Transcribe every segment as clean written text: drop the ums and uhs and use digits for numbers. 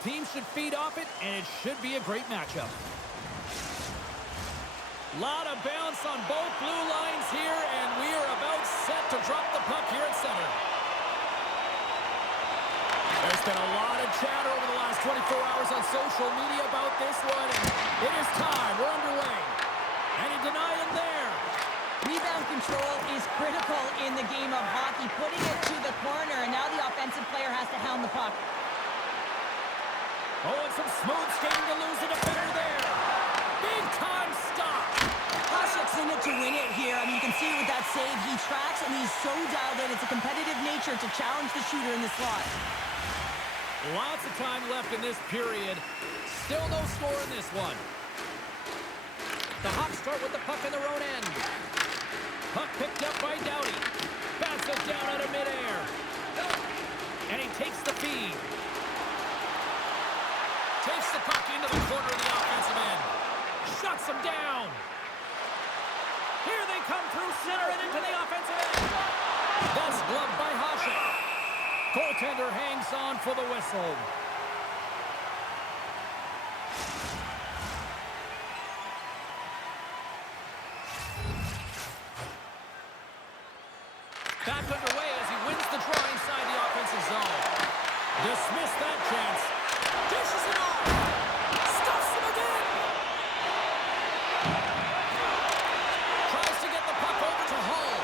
Teams should feed off it, and it should be a great matchup. Lot of bounce on both blue lines here, and we are about set to drop the puck here at center. There's been a lot of chatter over the last 24 hours on social media about this one, and it is time. We're underway. And he denied him there. Rebound control is critical in the game of hockey. Putting it to the corner, and now the offensive player has to hound the puck. Oh, and some smooth skating to lose the defender there. Big time stop. Hasek's in it to win it here. I mean, you can see with that save, he tracks and he's so dialed in. It's a competitive nature to challenge the shooter in the slot. Lots of time left in this period. Still no score in this one. The Hawks start with the puck in their own end. Puck picked up by Doughty. Bats it down out of midair. And he takes the feed. Takes the puck into the corner of the offensive end. Shuts him down. Here they come through center and into the offensive end. That's gloved by Hasek. Goaltender hangs on for the whistle. Back underway as he wins the draw inside the offensive zone. Dismiss that chance. Dishes it off. Stuffs him again. Tries to get the puck over to Hull.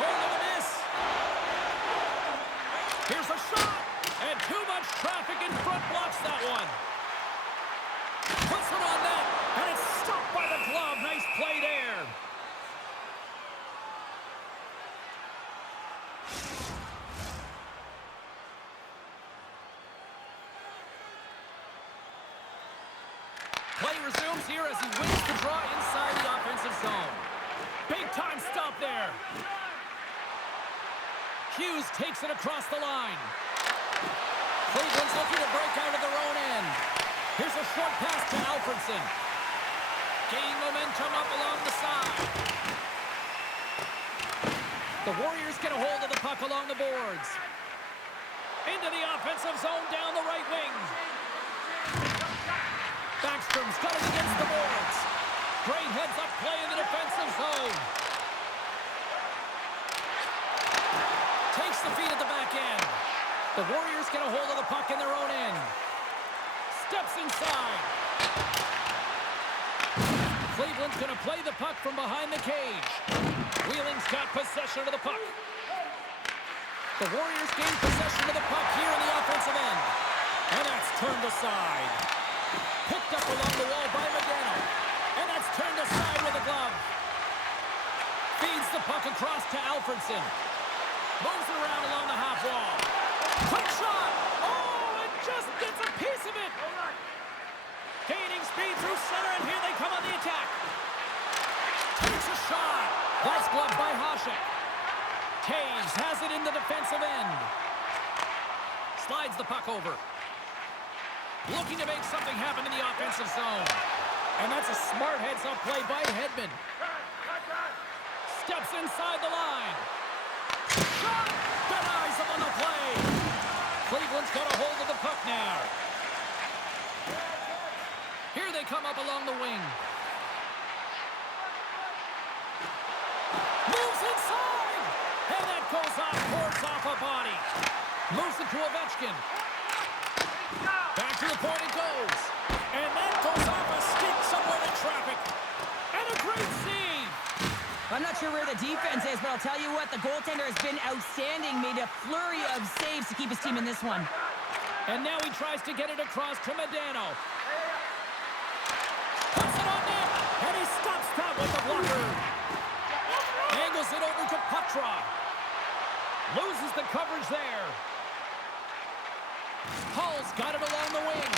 Oh, look at this. Here's a shot. And too much traffic in front blocks that one. Puts it on net. And it's stopped by the glove. Nice play there. Play resumes here as he wins the draw inside the offensive zone. Big time stop there. Hughes takes it across the line. Cleveland's looking to break out of their own end. Here's a short pass to Alfredson. Gain momentum up along the side. The Warriors get a hold of the puck along the boards. Into the offensive zone down the right wing. Backstrom's got it against the boards. Great heads-up play in the defensive zone. Takes the feed at the back end. The Warriors get a hold of the puck in their own end. Steps inside. Cleveland's going to play the puck from behind the cage. Wheeling's got possession of the puck. The Warriors gain possession of the puck here in the offensive end. And that's turned aside. Picked up along the wall by Medano. And that's turned aside with a glove. Feeds the puck across to Alfredson. Moves it around along the half wall. Quick shot! Oh, it just gets a piece of it! Gaining speed through center, and here they come on the attack. Takes a shot. That's gloved by Hasek. Taves has it in the defensive end. Slides the puck over. Looking to make something happen in the offensive zone. And that's a smart heads-up play by Hedman. Steps inside the line. Shot! Denies him on the play. Cleveland's got a hold of the puck now. Here they come up along the wing. Moves inside! And that goes off, boards off a body. Moves it to Ovechkin. Back to the point it goes. And that goes off a stick somewhere in traffic. And a great save. I'm not sure where the defense is, but I'll tell you what, the goaltender has been outstanding. Made a flurry of saves to keep his team in this one. And now he tries to get it across to Medano. Puts it on net. And he stops that with the blocker. Angles it over to Petra. Loses the coverage there. Hull's got it along the wing.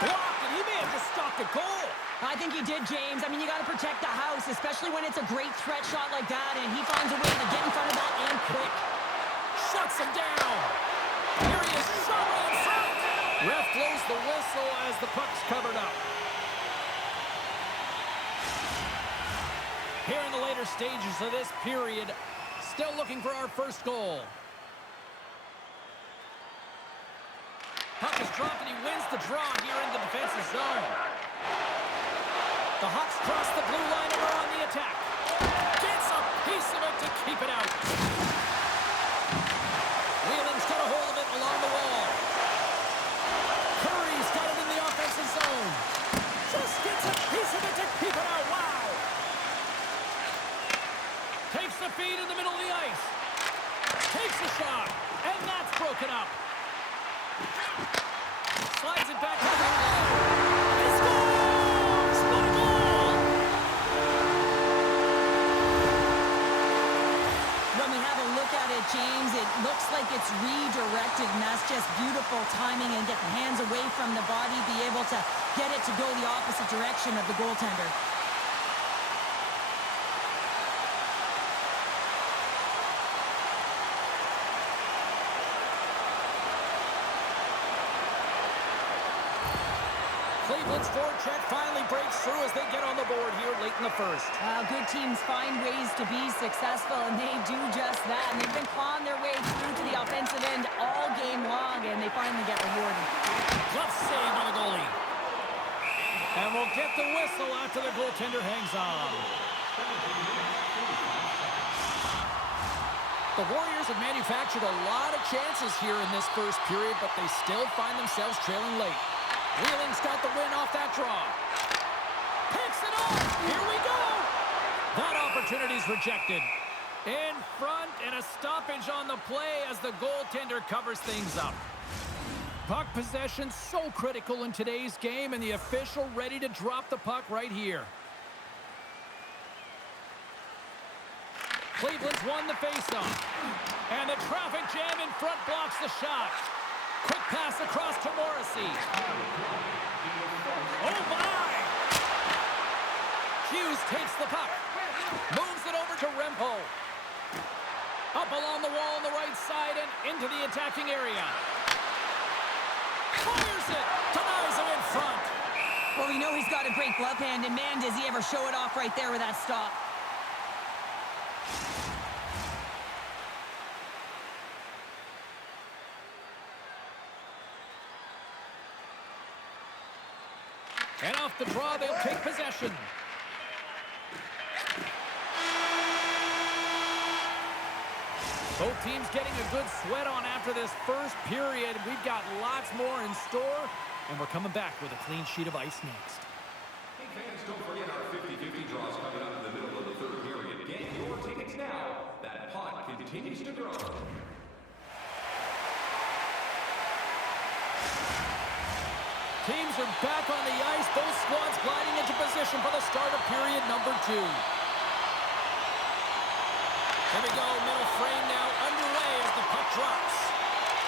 Blocked, and he may have just stopped a goal. I think he did, James. I mean, you got to protect the house, especially when it's a great threat shot like that, and he finds a way to get in front of that and quick. Shuts him down. Here he is, shot in front. Ref blows the whistle as the puck's covered up. Here in the later stages of this period, still looking for our first goal. puck is dropped and he wins the draw here in the defensive zone. The Hawks cross the blue line and are on the attack. Gets a piece of it to keep it out. Wheeling's got a hold of it along the wall. Curry's got it in the offensive zone. Just gets a piece of it to keep it out. Wow! Takes the feed in the middle of the ice. Takes a shot. And that's broken up. Slides it back to the blue line. He scores! What a goal! When we have a look at it, James, it looks like it's redirected, and that's just beautiful timing and get the hands away from the body, be able to get it to go the opposite direction of the goaltender. Cleveland's forecheck finally breaks through as they get on the board here late in the first. Good teams find ways to be successful, and they do just that. And they've been clawing their way through to the offensive end all game long, and they finally get rewarded. Glove save by the goalie. And we'll get the whistle after the goaltender hangs on. The Warriors have manufactured a lot of chances here in this first period, but they still find themselves trailing late. Wheeling's got the win off that draw. Picks it up. Here we go. That opportunity's rejected. In front and a stoppage on the play as the goaltender covers things up. Puck possession so critical in today's game, and the official ready to drop the puck right here. Cleveland's won the faceoff. And the traffic jam in front blocks the shot. Quick pass across to Morrissey. Oh, my! Hughes takes the puck. Moves it over to Rempo. Up along the wall on the right side and into the attacking area. Fires it. Denies him in front. Well, we know he's got a great glove hand, and man, does he ever show it off right there with that stop. And off the draw, they'll take possession. Both teams getting a good sweat on after this first period. We've got lots more in store, and we're coming back with a clean sheet of ice next. Hey fans, don't forget our 50-50 draws coming up in the middle of the third period. Get your tickets now. That pot continues to grow. Teams are back on the ice. Both squads gliding into position for the start of period number 2. Here we go, middle frame now underway as the puck drops.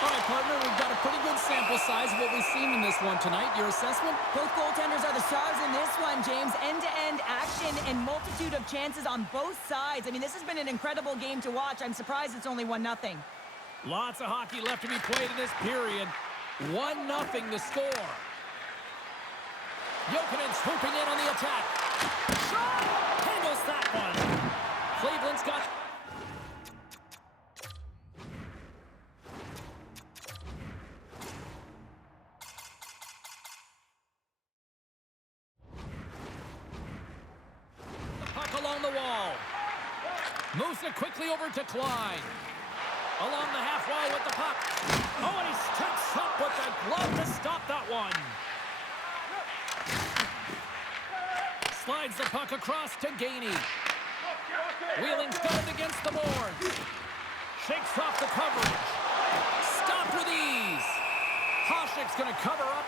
All right, partner, we've got a pretty good sample size of what we've seen in this one tonight. Your assessment? Both goaltenders are the stars in this one, James. End-to-end action and multitude of chances on both sides. I mean, this has been an incredible game to watch. I'm surprised it's only 1-0. Lots of hockey left to be played in this period. 1-0 the score. Jokinen swooping in on the attack. Shot! Handles that one. Cleveland's got... the puck along the wall. Moves it quickly over to Klein. Along the half wall with the puck. Oh, and he steps up with the glove to stop that one. Slides the puck across to Gainey. Wheeling's got it against the boards. Shakes off the coverage. Stopped with ease. Hasek's going to cover up.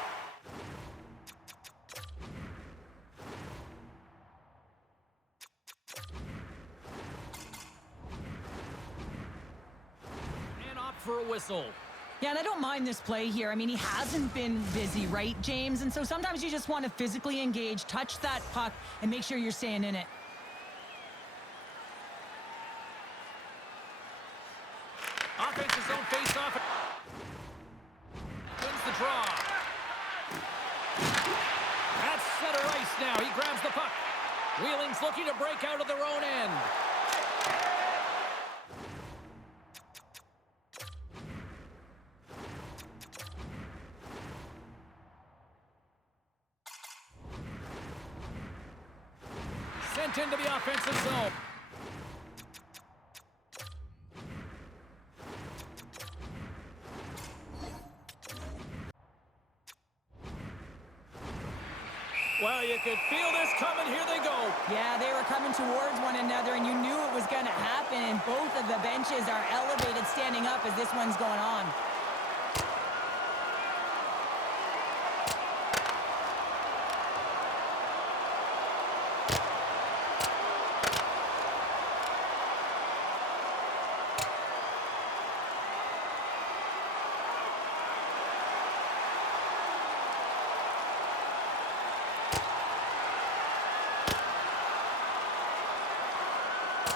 And opt for a whistle. Yeah, and I don't mind this play here. I mean, he hasn't been busy, right, James? And so sometimes you just want to physically engage, touch that puck, and make sure you're staying in it. Offensive zone face-off. Wins the draw. That's center ice now. He grabs the puck. Wheeling's looking to break out of their own end. sent into the offensive zone. Well, you could feel this coming. Here they go. Yeah, they were coming towards one another, and you knew it was going to happen, and both of the benches are elevated standing up as this one's going on.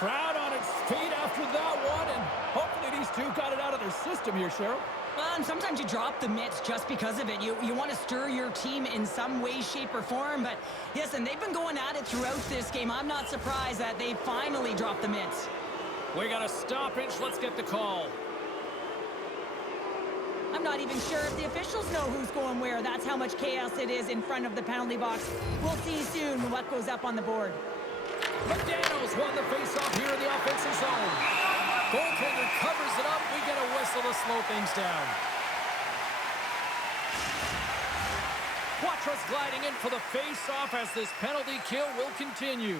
Crowd on its feet after that one, and hopefully these two got it out of their system here, Cheryl. Well, and sometimes you drop the mitts just because of it. You want to stir your team in some way, shape, or form, but listen, they've been going at it throughout this game. I'm not surprised that they finally dropped the mitts. We got a stoppage. Let's get the call. I'm not even sure if the officials know who's going where. That's how much chaos it is in front of the penalty box. We'll see soon what goes up on the board. Medano's won the faceoff here in the offensive zone. Goaltender covers it up. We get a whistle to slow things down. Quattros gliding in for the faceoff as this penalty kill will continue.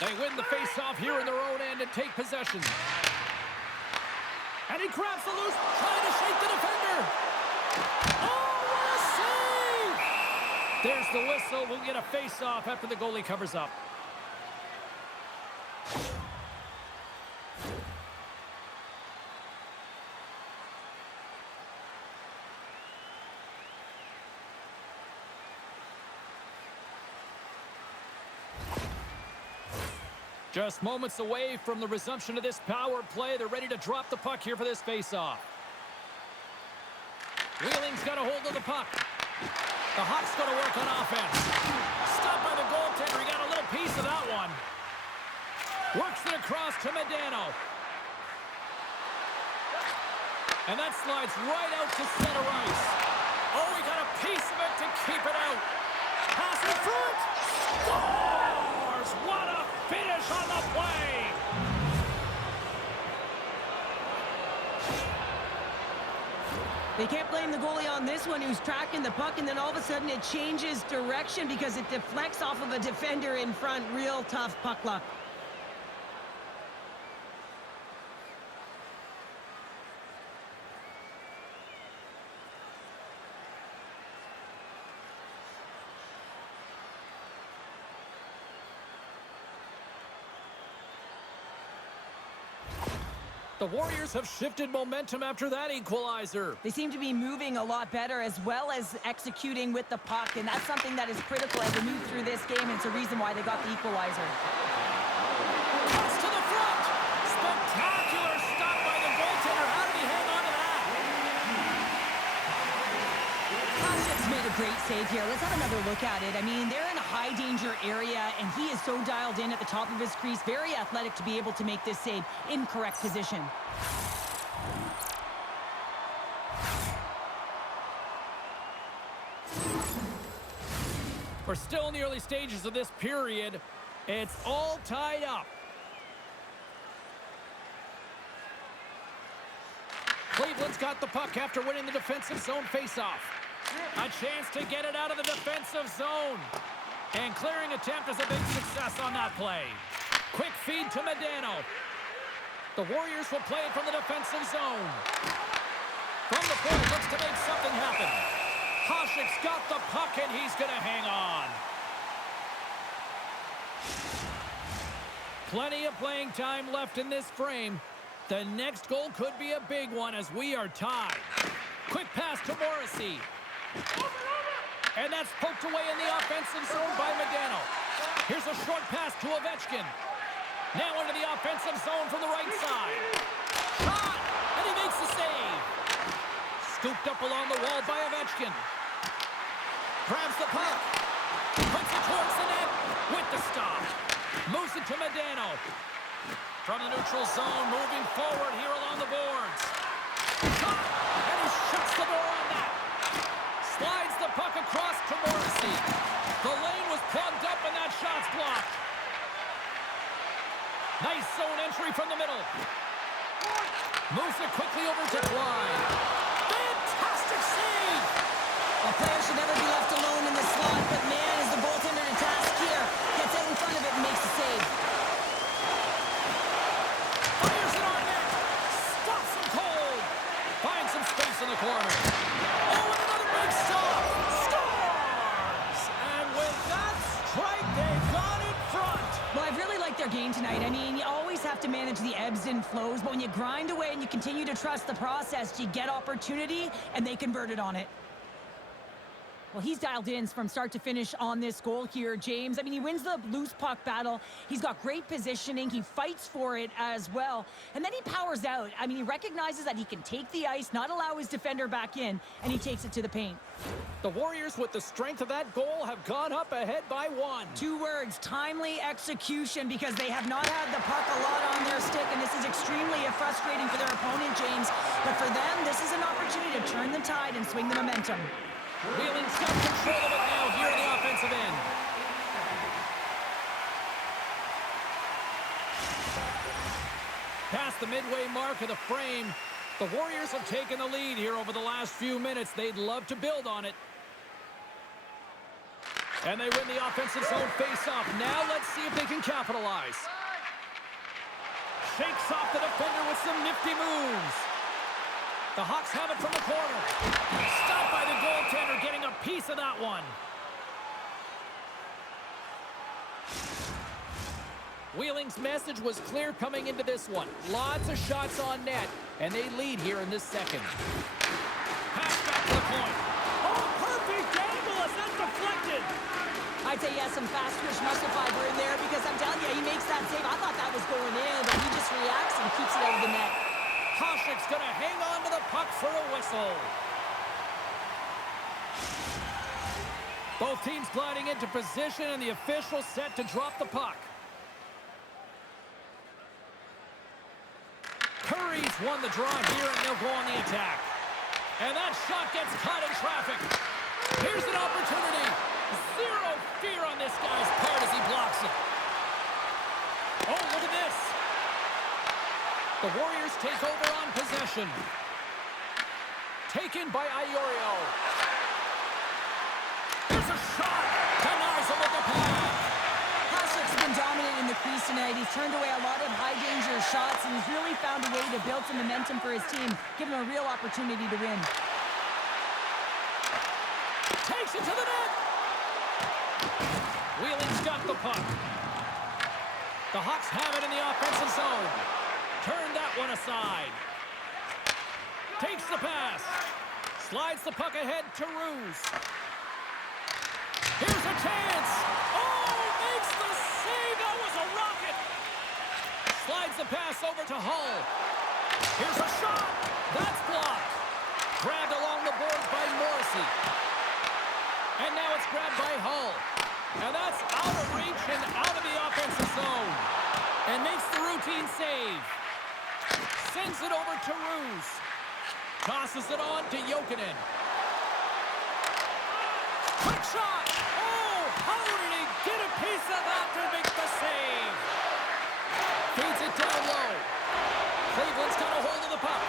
They win the faceoff here in their own end and take possession. And he grabs the loose, trying to shake the defender. Oh, what a save! There's the whistle. We'll get a face-off after the goalie covers up. Just moments away from the resumption of this power play. They're ready to drop the puck here for this face-off. Wheeling's got a hold of the puck. The Hawks going to work on offense. Stopped by the goaltender. He got a little piece of that one. Works it across to Medano. And that slides right out to center ice. Oh, he got a piece of it to keep it out. Pass in front. Scores! What a finish on the play! They can't blame the goalie on this one, who's tracking the puck, and then all of a sudden it changes direction because it deflects off of a defender in front. Real tough puck luck. The Warriors have shifted momentum after that equalizer. They seem to be moving a lot better as well as executing with the puck, and that's something that is critical as they move through this game, and it's a reason why they got the equalizer. Cuts to the front. Spectacular stop by the goaltender. How did he hang on to that? Koshik's made a great save here. Let's have another look at it. I mean, they're in a high-danger area, and he is so dialed in at the top of his crease. Very athletic to be able to make this save in correct position. We're still in the early stages of this period. It's all tied up. Cleveland's got the puck after winning the defensive zone faceoff. A chance to get it out of the defensive zone. And clearing attempt is a big success on that play. Quick feed to Medano. The Warriors will play it from the defensive zone. From the point, looks to make something happen. Koshik's got the puck, and he's going to hang on. Plenty of playing time left in this frame. The next goal could be a big one as we are tied. Quick pass to Morrissey. And that's poked away in the offensive zone by Medano. Here's a short pass to Ovechkin. Now into the offensive zone from the right side. Shot! And he makes the save. Scooped up along the wall by Ovechkin. Grabs the puck. Puts it towards the net with the stop. Moves it to Medano. From the neutral zone, moving forward here along the boards. Shot! And he shuts the door on that. Slides the puck across to Morrissey. The lane was plugged up and that shot's blocked. Nice zone entry from the middle. Moves it quickly over to Klein. Fantastic save! A player should never be left alone in the slot, but man, is the goaltender to task here. Gets out in front of it and makes the save. Fires it on net. Stops him cold. Finds some space in the corner. Oh, and another big stop. Scores! And with that strike, they got in front. Well, I've really liked their game tonight. I mean, you always have to manage the ebbs and flows, but when you grind away and you continue to trust the process, you get opportunity, and they converted on it. Well, he's dialed in from start to finish on this goal here, James. I mean, he wins the loose puck battle. He's got great positioning. He fights for it as well. And then he powers out. I mean, he recognizes that he can take the ice, not allow his defender back in, and he takes it to the paint. The Warriors, with the strength of that goal, have gone up ahead by 1. 2 words, timely execution, because they have not had the puck a lot on their stick, and this is extremely frustrating for their opponent, James. But for them, this is an opportunity to turn the tide and swing the momentum. Wheeling's got control of it now here in the offensive end. Past the midway mark of the frame, the Warriors have taken the lead here over the last few minutes. They'd love to build on it. And they win the offensive zone face-off. Now let's see if they can capitalize. Shakes off the defender with some nifty moves. The Hawks have it from the corner. Stopped by the goaltender, getting a piece of that one. Wheeling's message was clear coming into this one. Lots of shots on net, and they lead here in this second. Pass back to the point. Oh, perfect angle as that's deflected. I'd say he has some fast twitch muscle fiber in there, because I'm telling you, he makes that save. I thought that was going in, but he just reacts and keeps it out of the net. Koshik's going to hang on to the puck for a whistle. Both teams gliding into position, and the official set to drop the puck. Curry's won the draw here, and they'll go on the attack. And that shot gets caught in traffic. Here's an opportunity. Zero fear on this guy's part as he blocks it. Oh, look at this. The Warriors take over on possession. Taken by Iorio. There's a shot. Denies him with the pass. Koshik's been dominant in the crease tonight. He's turned away a lot of high-danger shots, and he's really found a way to build some momentum for his team, giving him a real opportunity to win. Takes it to the net. Wheeling's got the puck. The Hawks have it in the offensive zone. Turn that one aside. Takes the pass. Slides the puck ahead to Ruse. Here's a chance. Oh, makes the save. That was a rocket. Slides the pass over to Hull. Here's a shot. That's blocked. Grabbed along the boards by Morrissey. And now it's grabbed by Hull. And that's out of reach and out of the offensive zone. And makes the routine save. Sends it over to Ruse. Tosses it on to Jokinen. Quick shot! Oh, how did he get a piece of that to make the save? Feeds it down low. Cleveland's got a hold of the puck.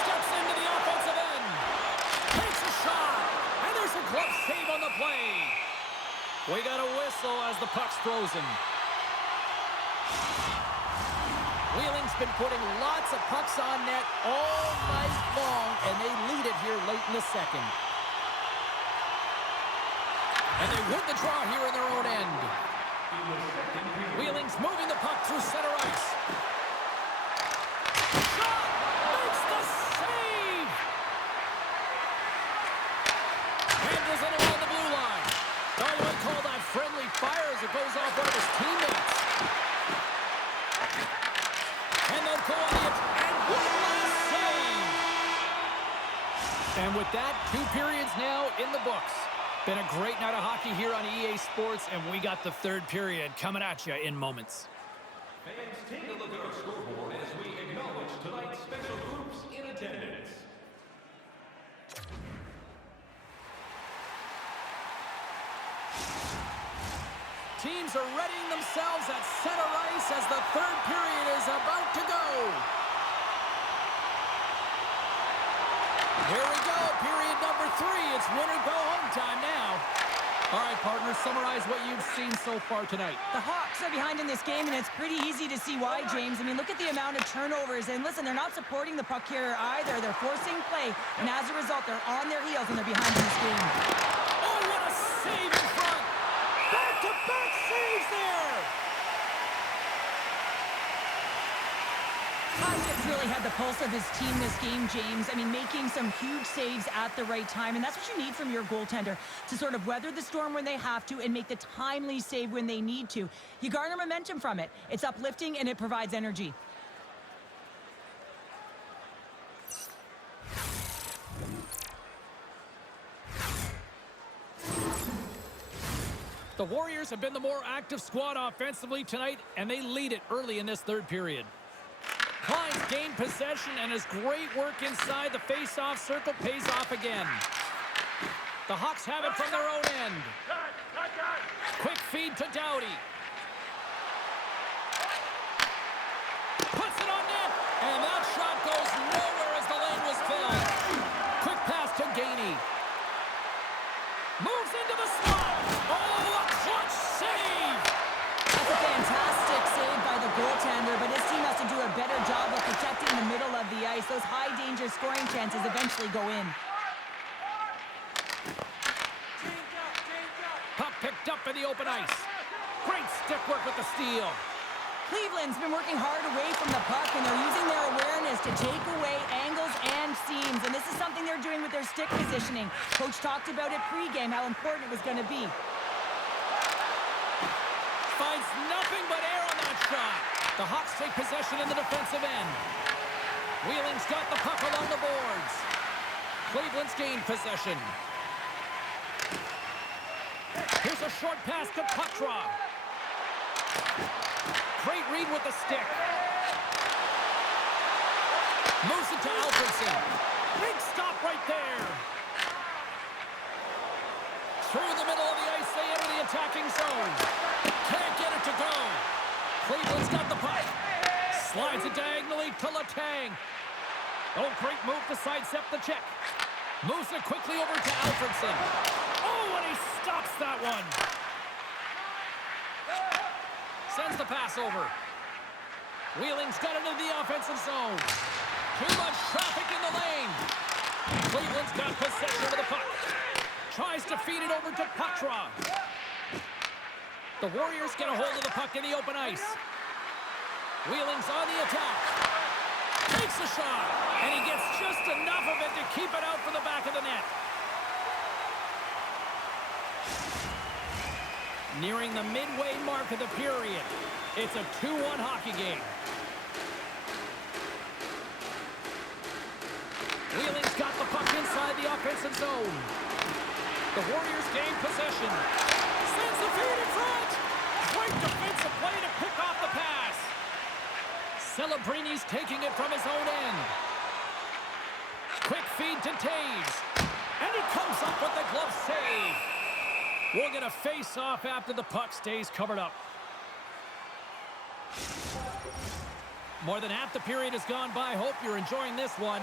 Steps into the offensive end. Takes a shot. And there's a glove save on the play. We got a whistle as the puck's frozen. Wheeling's been putting lots of pucks on net all night long, and they lead it here late in the second. And they win the draw here in their own end. Wheeling's moving the puck through center ice. Shot! Makes the save! Handles it along the blue line. Oh, you might call that friendly fire as it goes off one of his teammates. And they'll go on it, and one last save! And with that, 2 periods now in the books. Been a great night of hockey here on EA Sports, and we got the 3rd period coming at you in moments. Fans, take a look at our scoreboard as we acknowledge tonight's special groups in attendance. teams are readying themselves at center ice as the third period is about to go. Here we go, period number 3. It's win or go home time now. All right, partner, summarize what you've seen so far tonight. The Hawks are behind in this game, and it's pretty easy to see why, James. I mean, look at the amount of turnovers. And listen, they're not supporting the puck here either. They're forcing play, and as a result, they're on their heels, and they're behind in this game. Oh, what a save in front. Back-to-back saves there. Hasek really had the pulse of his team this game, James. I mean, making some huge saves at the right time, and that's what you need from your goaltender, to sort of weather the storm when they have to and make the timely save when they need to. You garner momentum from it. It's uplifting, and it provides energy. The Warriors have been the more active squad offensively tonight, and they lead it early in this third period. Klein's gained possession, and his great work inside the face-off circle pays off again. The Hawks have it from their own end. Quick feed to Doughty. Puts it on net, and that shot goes nowhere as the lane was filled. Quick pass to Gainey. Moves into the slot. Oh, a clutch save! That's a fantastic save by the goaltender, but his team has to do a better job of protecting the middle of the ice. Those high-danger scoring chances eventually go in. Puck picked up in the open ice. Great stick work with the steal. Cleveland's been working hard away from the puck, and they're using their awareness to take away angles and seams, and this is something they're doing with their stick positioning. Coach talked about it pregame, how important it was going to be. Finds nothing but air on that shot. The Hawks take possession in the defensive end. Wheeling's got the puck along the boards. Cleveland's gained possession. Here's a short pass to Patra. Great read with the stick. Moves it to Alfredson. Big stop right there. Through the middle of the ice, they enter the attacking zone. Can't get it to go. Cleveland's got the puck. Slides it diagonally to Letang. Oh, great move to sidestep the check. Moves it quickly over to Alfredson. Oh, and he stops that one. Sends the pass over. Wheeling's got it into the offensive zone. Too much traffic in the lane. Cleveland's got possession of the puck. Tries to feed it over to Patra. The Warriors get a hold of the puck in the open ice. Wheeling's on the attack. Takes a shot, and he gets just enough of it to keep it out from the back of the net. Nearing the midway mark of the period. It's a 2-1 hockey game. Wheeling's got the puck inside the offensive zone. The Warriors gain possession. Sends the feed in front. Great defensive play to pick off the pass. Celebrini's taking it from his own end. Quick feed to Taves. And he comes up with the glove save. We'll get a face-off after the puck stays covered up. More than half the period has gone by. Hope you're enjoying this one.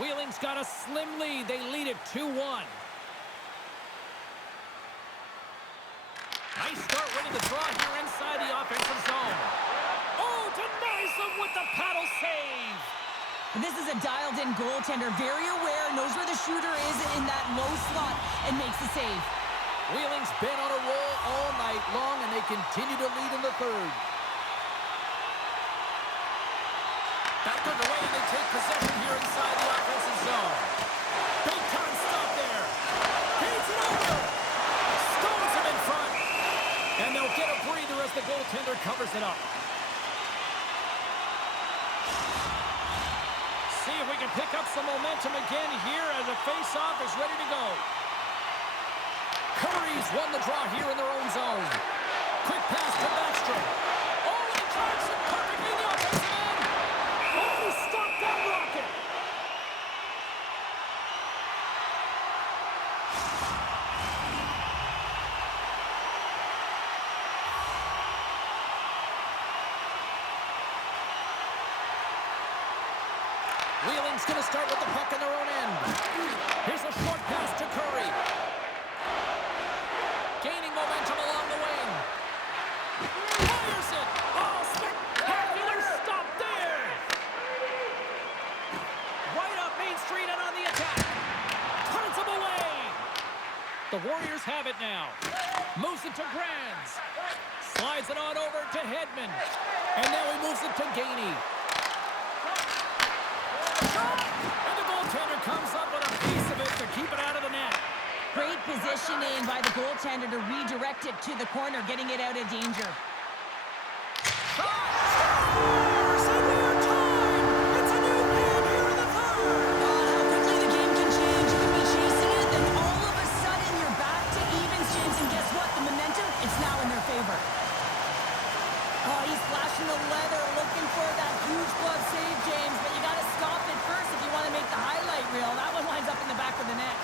Wheeling's got a slim lead. They lead it 2-1. Nice start winning the draw here inside the offensive zone. Oh, denies them with the paddle save. This is a dialed-in goaltender, very aware, knows where the shooter is in that low slot, and makes the save. Wheeling's been on a roll all night long, and they continue to lead in the third. Back underway, and they take possession here inside the offensive zone. Big time stop there. Feeds it over. Stones him in front. And they'll get a breather as the goaltender covers it up. See if we can pick up some momentum again here as the face-off is ready to go. Curry's won the draw here in their own zone. Quick pass to Backstrom. Oh, and he drives it perfectly in the offensive end. Oh, he stopped that rocket. Wheeling's going to start with the puck in their own end. Here's a short pass to Curry. Gaining momentum along the wing. Fires it. Oh, spectacular stop there. Right up Main Street and on the attack. Turns him away. The Warriors have it now. Moves it to Grands. Slides it on over to Hedman. And now he moves it to Gainey. And the goaltender comes up with a piece of it to keep it out of the net. Great positioning by the goaltender to redirect it to the corner, getting it out of danger. Scores! And we're tied! It's a new man here in the third! God, how quickly the game can change. You can be chasing it, then all of a sudden you're back to evens, James, and guess what? The momentum, it's now in their favor. Oh, he's flashing the leather, looking for that huge glove save, James, but you got to stop it first if you want to make the highlight reel. That one winds up in the back of the net.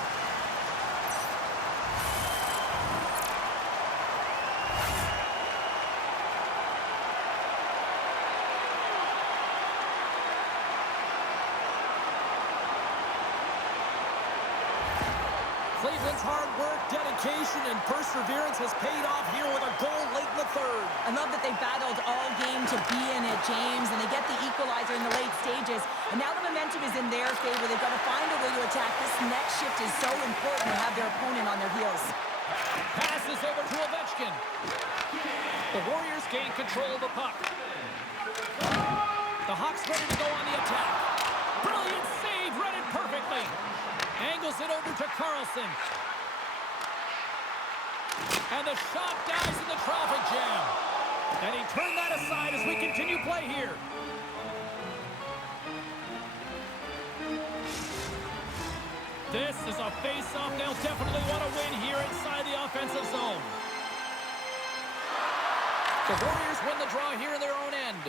Cleveland's hard work, dedication, and perseverance has paid off here with a goal late in the third. I love that they battled all game to be in it, James, and they get the equalizer in the late stages. And now the momentum is in their favor. They've got to find a way to attack. This next shift is so important to have their opponent on their heels. Passes over to Ovechkin. The Warriors gain control of the puck. The Hawks ready to go on the attack. Brilliant save, read it perfectly. Angles it over to Carlson. And the shot dies in the traffic jam. And he turned that aside as we continue play here. This is a face-off they'll definitely want to win here inside the offensive zone. The Warriors win the draw here in their own end.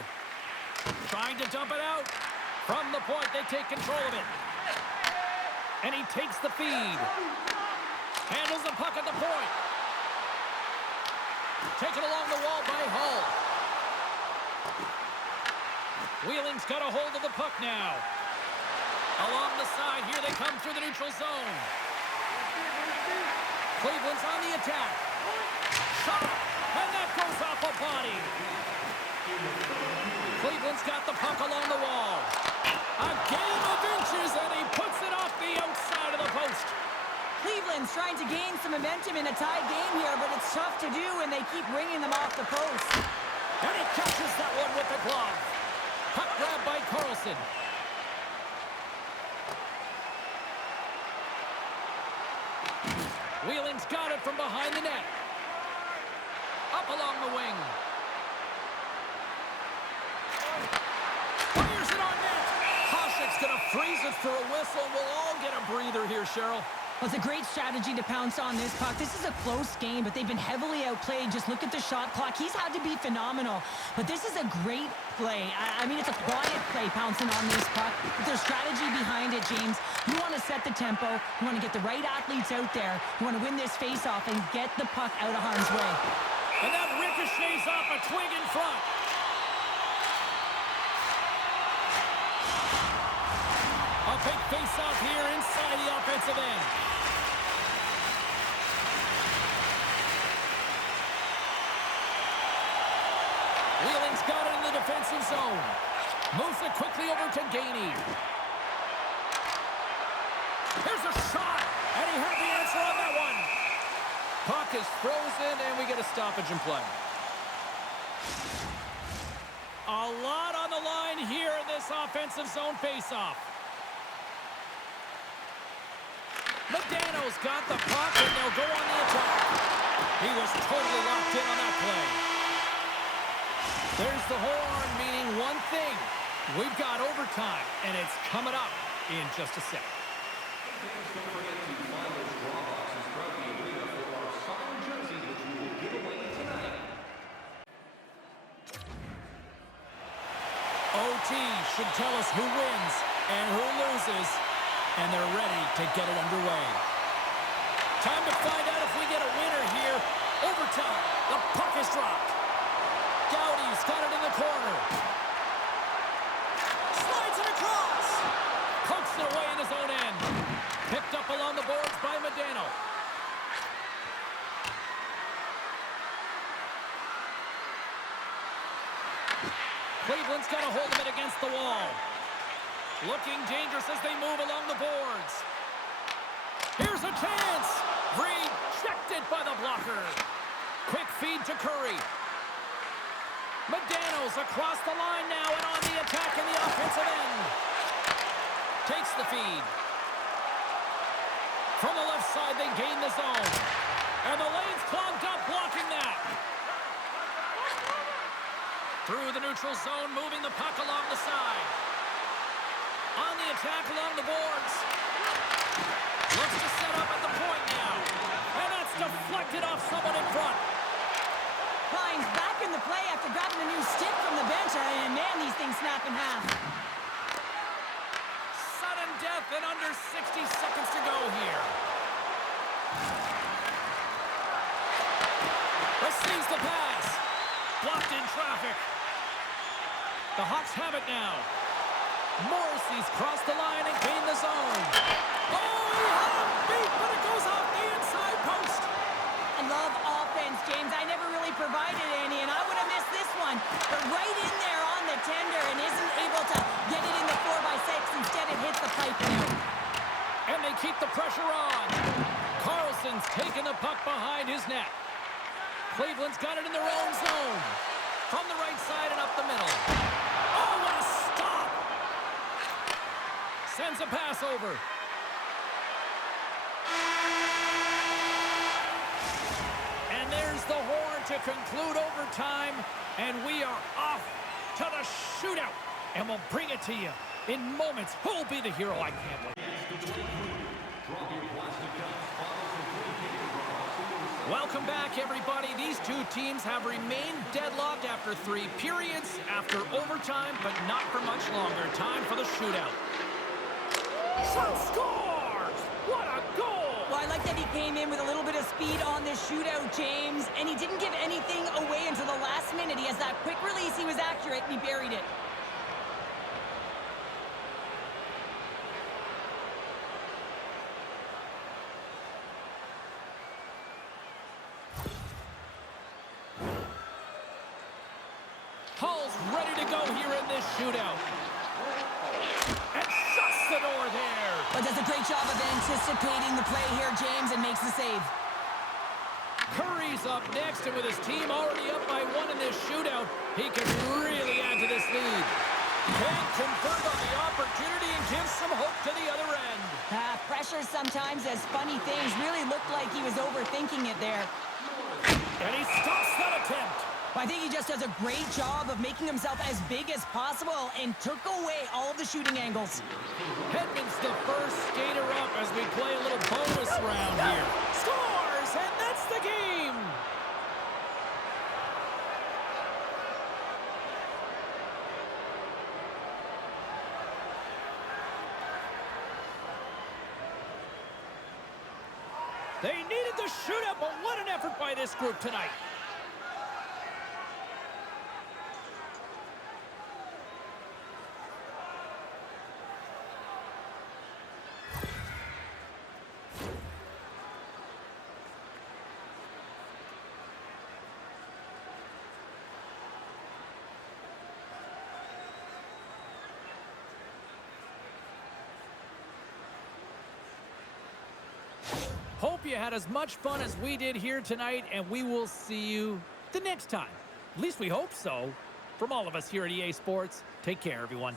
Trying to dump it out. From the point, they take control of it. And he takes the feed. Handles the puck at the point. Taken along the wall by Hull. Wheeling's got a hold of the puck now. Along the side, here they come through the neutral zone. Cleveland's on the attack. Shot, and that goes off a body. Cleveland's got the puck along the wall. A game of inches, and he puts it off the outside of the post. Cleveland's trying to gain some momentum in a tied game here, but it's tough to do, and they keep ringing them off the post. And he catches that one with the glove. Puck grab by Carlson. Wheeling's got it from behind the net. Up along the wing. Fires it on net. Hasek's going to freeze it for a whistle. We'll all get a breather here, Cheryl. Well, it's a great strategy to pounce on this puck. This is a close game, but they've been heavily outplayed. Just look at the shot clock. He's had to be phenomenal. But this is a great play. I mean, it's a quiet play pouncing on this puck. But there's strategy behind it, James. You want to set the tempo. You want to get the right athletes out there. You want to win this face-off and get the puck out of harm's way. And that ricochets off a twig in front. A big face-off here inside the offensive end. Wheeling's got it in the defensive zone. Moves it quickly over to Gainey. Here's a shot, and he had the answer on that one. Puck is frozen, and we get a stoppage in play. A lot on the line here in this offensive zone face-off. Modano's got the puck, and they'll go on the attack. He was totally locked in on that play. There's the horn, meaning one thing. We've got overtime, and it's coming up in just a sec. Don't forget to find those draw boxes throughout the arena for our signed jerseys, which we will give away tonight. OT should tell us who wins and who loses, and they're ready to get it underway. Time to find out if we get a winner here. Overtime. The puck is dropped. Gaudi's got it in the corner. Slides it across. Picked up along the boards by Medano. Cleveland's got a hold of it against the wall. Looking dangerous as they move along the boards. Here's a chance. Rejected by the blocker. Quick feed to Curry. Medano's across the line now and on the attack in the offensive end. Takes the feed. From the left side, they gain the zone. And the lane's clogged up, blocking that. Through the neutral zone, moving the puck along the side. On the attack along the boards. Looks to set up at the point now. And that's deflected off someone in front. Klein's back in the play after grabbing a new stick from the bench. And man, these things snap in half. Sudden death and under 60 seconds to go here. Receives the pass. Blocked in traffic. The Hawks have it now. Morrissey's crossed the line and gained the zone. Oh, he had him beat, but it goes off the inside post. I love offense, James. I never really provided any, and I would have missed this one. But right in there on the tender and isn't able to get it in the 4x6. Instead, it hits the pipe now. And they keep the pressure on. Carlson's taking the puck behind his net. Cleveland's got it in their own zone. From the right side and up the middle. Oh, what a stop! Sends a pass over. And there's the horn to conclude overtime. And we are off to the shootout. And we'll bring it to you in moments. Who'll be the hero? I can't wait. Welcome back, everybody. These two teams have remained deadlocked after 3 periods, after overtime, but not for much longer. Time for the shootout. Shot scores! What a goal! Well, I like that he came in with a little bit of speed on this shootout, James, and he didn't give anything away until the last minute. He has that quick release. He was accurate, and he buried it. Hull's ready to go here in this shootout. And shuts the door there. But does a great job of anticipating the play here, James, and makes the save. Curry's up next, and with his team already up by 1 in this shootout, he can really add to this lead. Can't convert on the opportunity and gives some hope to the other end. Pressure sometimes does funny things. Really looked like he was overthinking it there. And he stops that attempt. I think he just does a great job of making himself as big as possible and took away all of the shooting angles. Hedman's the first skater up as we play a little bonus round here. Scores, and that's the game. They needed the shootout, but what an effort by this group tonight. Hope you had as much fun as we did here tonight, and we will see you the next time. At least we hope so. From all of us here at EA Sports, take care, everyone.